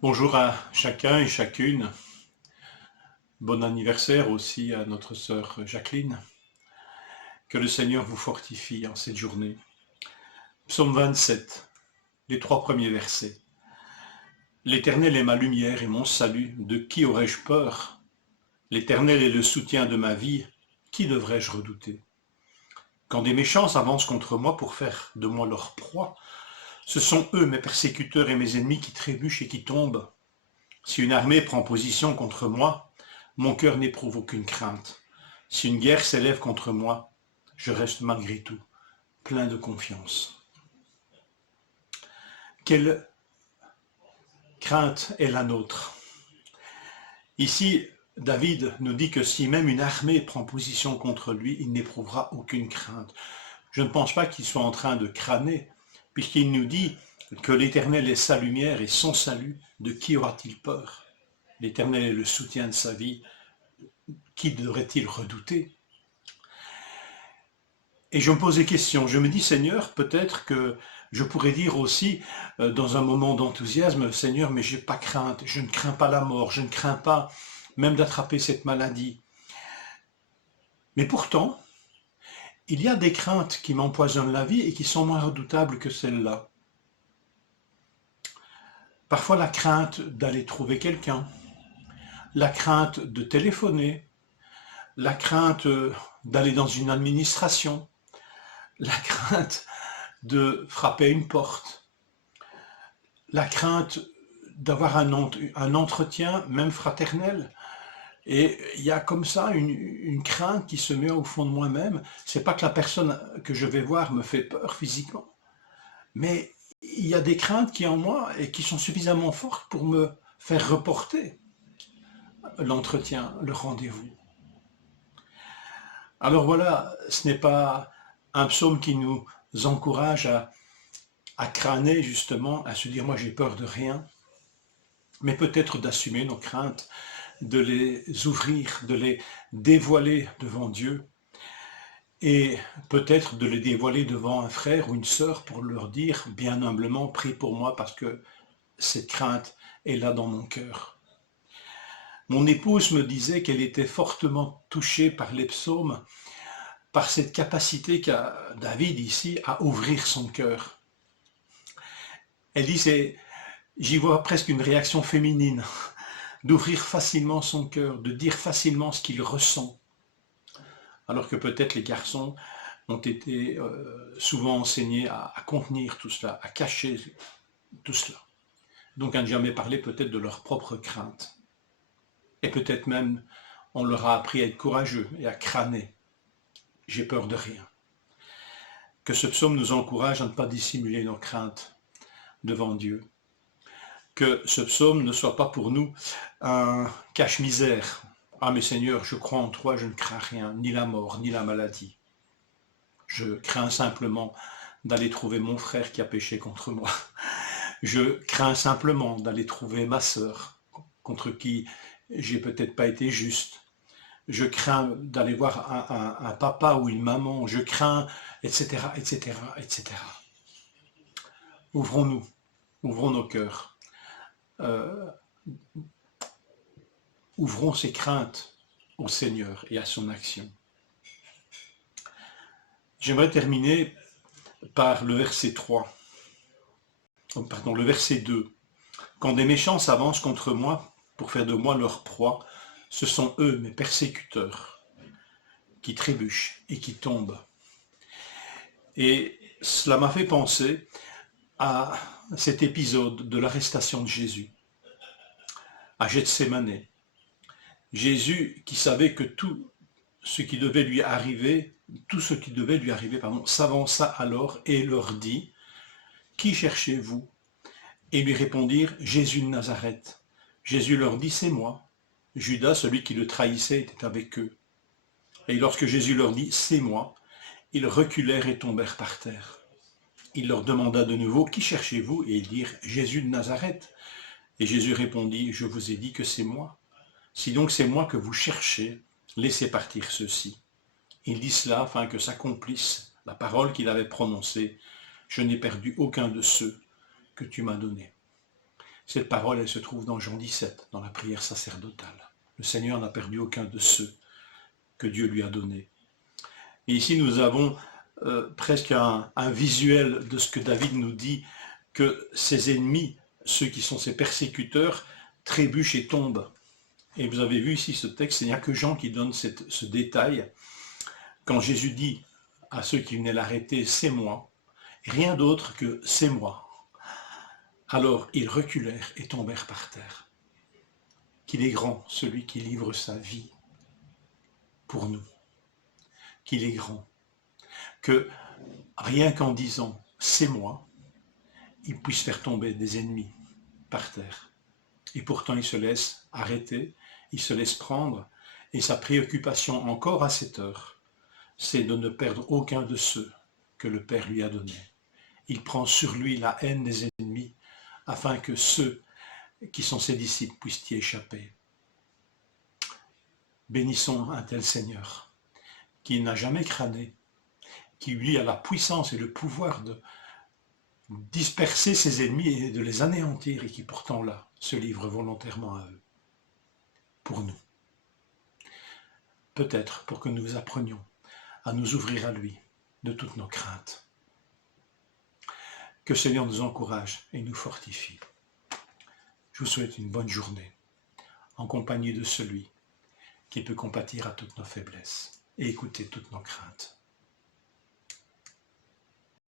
Bonjour à chacun et chacune. Bon anniversaire aussi à notre sœur Jacqueline. Que le Seigneur vous fortifie en cette journée. Psaume 27, les 3 premiers versets. L'Éternel est ma lumière et mon salut. De qui aurais-je peur? L'Éternel est le soutien de ma vie. Qui devrais-je redouter? Quand des méchants s'avancent contre moi pour faire de moi leur proie, ce sont eux, mes persécuteurs et mes ennemis, qui trébuchent et qui tombent. Si une armée prend position contre moi, mon cœur n'éprouve aucune crainte. Si une guerre s'élève contre moi, je reste malgré tout plein de confiance. Quelle crainte est la nôtre? Ici, David nous dit que si même une armée prend position contre lui, il n'éprouvera aucune crainte. Je ne pense pas qu'il soit en train de crâner, puisqu'il nous dit que l'Éternel est sa lumière et son salut. De qui aura-t-il peur? L'Éternel est le soutien de sa vie. Qui devrait-il redouter? Et je me pose des questions. Je me dis, Seigneur, peut-être que je pourrais dire aussi, dans un moment d'enthousiasme, Seigneur, mais j'ai pas crainte, je ne crains pas la mort, je ne crains pas même d'attraper cette maladie. Mais pourtant, il y a des craintes qui m'empoisonnent la vie et qui sont moins redoutables que celles-là. Parfois la crainte d'aller trouver quelqu'un, la crainte de téléphoner, la crainte d'aller dans une administration, la crainte de frapper à une porte, la crainte d'avoir un entretien, même fraternel. Et il y a comme ça une crainte qui se met au fond de moi-même. C'est pas que la personne que je vais voir me fait peur physiquement, mais il y a des craintes qui en moi et qui sont suffisamment fortes pour me faire reporter l'entretien, le rendez-vous. Alors voilà, ce n'est pas un psaume qui nous encourage à crâner justement, à se dire moi j'ai peur de rien, mais peut-être d'assumer nos craintes, de les ouvrir, de les dévoiler devant Dieu, et peut-être de les dévoiler devant un frère ou une sœur pour leur dire bien humblement, prie pour moi parce que cette crainte est là dans mon cœur. Mon épouse me disait qu'elle était fortement touchée par les psaumes, par cette capacité qu'a David ici à ouvrir son cœur. Elle dit, j'y vois presque une réaction féminine, d'ouvrir facilement son cœur, de dire facilement ce qu'il ressent. Alors que peut-être les garçons ont été souvent enseignés à contenir tout cela, à cacher tout cela. Donc à ne jamais parler peut-être de leurs propres craintes. Et peut-être même on leur a appris à être courageux et à crâner. J'ai peur de rien. Que ce psaume nous encourage à ne pas dissimuler nos craintes devant Dieu. Que ce psaume ne soit pas pour nous un cache-misère. Ah mais Seigneur, je crois en toi, je ne crains rien, ni la mort, ni la maladie. Je crains simplement d'aller trouver mon frère qui a péché contre moi. Je crains simplement d'aller trouver ma sœur contre qui j'ai peut-être pas été juste. Je crains d'aller voir un papa ou une maman. Je crains, etc., etc., etc. Ouvrons-nous, ouvrons nos cœurs. Ouvrons ces craintes au Seigneur et à son action. J'aimerais terminer par le verset 3. Pardon, le verset 2. Quand des méchants s'avancent contre moi pour faire de moi leur proie, ce sont eux, mes persécuteurs, qui trébuchent et qui tombent. Et cela m'a fait penser à cet épisode de l'arrestation de Jésus, à Gethsémanée. Jésus, qui savait que tout ce qui devait lui arriver, s'avança alors et leur dit, « Qui cherchez-vous » Et lui répondirent, « Jésus de Nazareth. » Jésus leur dit, « C'est moi. » Judas, celui qui le trahissait, était avec eux. Et lorsque Jésus leur dit, « C'est moi », ils reculèrent et tombèrent par terre. Il leur demanda de nouveau, « Qui cherchez-vous » Et ils dirent, « Jésus de Nazareth. » Et Jésus répondit, « Je vous ai dit que c'est moi. Si donc c'est moi que vous cherchez, laissez partir ceux-ci. » Il dit cela afin que s'accomplisse la parole qu'il avait prononcée, « Je n'ai perdu aucun de ceux que tu m'as donnés. » Cette parole, elle se trouve dans Jean 17, dans la prière sacerdotale. Le Seigneur n'a perdu aucun de ceux que Dieu lui a donnés. Et ici, nous avons presque un visuel de ce que David nous dit, que ses ennemis, ceux qui sont ses persécuteurs, trébuchent et tombent. Et vous avez vu ici ce texte, il n'y a que Jean qui donne ce détail. Quand Jésus dit à ceux qui venaient l'arrêter, c'est moi, rien d'autre que c'est moi. Alors ils reculèrent et tombèrent par terre. Qu'il est grand, celui qui livre sa vie pour nous. Qu'il est grand. Que rien qu'en disant c'est moi, il puisse faire tomber des ennemis par terre. Et pourtant il se laisse arrêter, il se laisse prendre, et sa préoccupation encore à cette heure, c'est de ne perdre aucun de ceux que le Père lui a donnés. Il prend sur lui la haine des ennemis, afin que ceux qui sont ses disciples puissent y échapper. Bénissons un tel Seigneur, qui n'a jamais crâné, qui lui a la puissance et le pouvoir de disperser ses ennemis et de les anéantir, et qui pourtant là se livre volontairement à eux, pour nous. Peut-être pour que nous apprenions à nous ouvrir à lui de toutes nos craintes. Que le Seigneur nous encourage et nous fortifie. Je vous souhaite une bonne journée, en compagnie de celui qui peut compatir à toutes nos faiblesses et écouter toutes nos craintes.